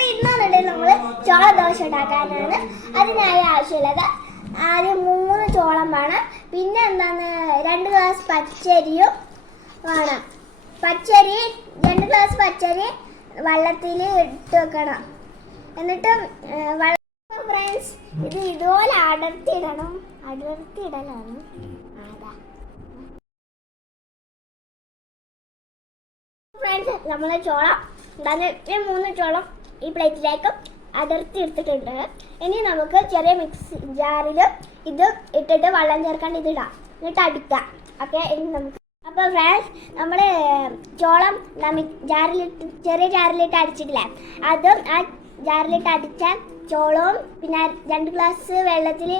അപ്പോൾ ഇന്നാണ് നമ്മൾ ചോള ദോശ ഉണ്ടാക്കാനാണ്. അതിനായി ആവശ്യമുള്ളത് ആദ്യം 3 ചോളം വേണം. പിന്നെ എന്താണ് 2 ഗ്ലാസ് പച്ചരിയും വേണം. പച്ചരി 2 ഗ്ലാസ് പച്ചരി വെള്ളത്തിൽ ഇട്ട് വെക്കണം. എന്നിട്ട് ഫ്രണ്ട്സ് ഇത് ഇതുപോലെ അടർത്തിയിടണം. അടർത്തിയിടലാണ്. ഫ്രണ്ട്സ് നമ്മളെ ചോളം 3 ചോളം ഈ പ്ലേറ്റിലേക്ക് അടർത്തി എടുത്തിട്ടുണ്ട്. ഇനി നമുക്ക് ചെറിയ മിക്സി ജാറിൽ ഇത് ഇട്ടിട്ട് വെള്ളം ചേർക്കാണ്ട് ഇതിടാം. എന്നിട്ട് അടിക്കാം. ഓക്കെ, ഇനി നമുക്ക് അപ്പോൾ ഫ്രണ്ട്സ് നമ്മൾ ചോളം ജാറിലിട്ട് ചെറിയ ജാറിലിട്ട് അടിച്ചിട്ടില്ലേ, അതും ആ ജാറിലിട്ട് അടിച്ച ചോളവും പിന്നെ 2 ഗ്ലാസ് വെള്ളത്തിൽ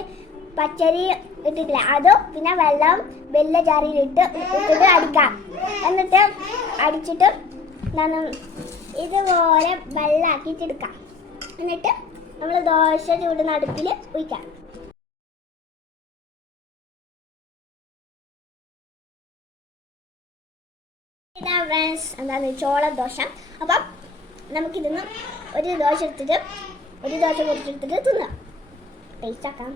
പച്ചരി ഇട്ടിട്ടില്ല അതും പിന്നെ വെള്ളം വലിയ ജാറിലിട്ട് ഇട്ടിട്ട് അടിക്കാം. എന്നിട്ട് അടിച്ചിട്ട് ഇതുപോലെ വെള്ളമാക്കിയിട്ട് എടുക്കാം. എന്നിട്ട് നമ്മൾ ദോശ ചൂടുന്ന അടുപ്പിൽ ഒഴിക്കാം. ഇതാ ഫ്രണ്ട്സ് എന്താണ് ചോള ദോശ. അപ്പം നമുക്കിതൊന്ന് ഒരു ദോശ പൊരിച്ചെടുത്തിട്ട് തിന്നാം. ടേസ്റ്റ് ആക്കാം.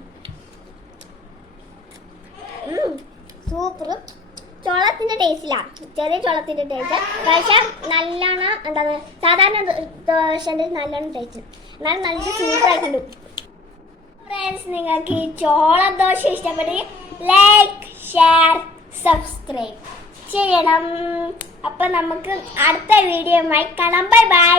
സൂപ്പർ ചോളത്തിൻ്റെ ടേസ്റ്റിലാണ്, ചെറിയ ചോളത്തിൻ്റെ ടേസ്റ്റ്. പക്ഷേ നല്ലോണം എന്താണ് സാധാരണ ദോശൻ്റെ നല്ലോണം ടേസ്റ്റ്, എന്നാലും നല്ല സൂപ്പറായിട്ടുണ്ട്. ഫ്രണ്ട്സ് നിങ്ങൾക്ക് ഈ ചോള ദോശ ഇഷ്ടപ്പെട്ടെങ്കിൽ ലൈക്ക്, ഷെയർ, സബ്സ്ക്രൈബ് ചെയ്യണം. അപ്പം നമുക്ക് അടുത്ത വീഡിയോയുമായി കാണാം. Bye bye.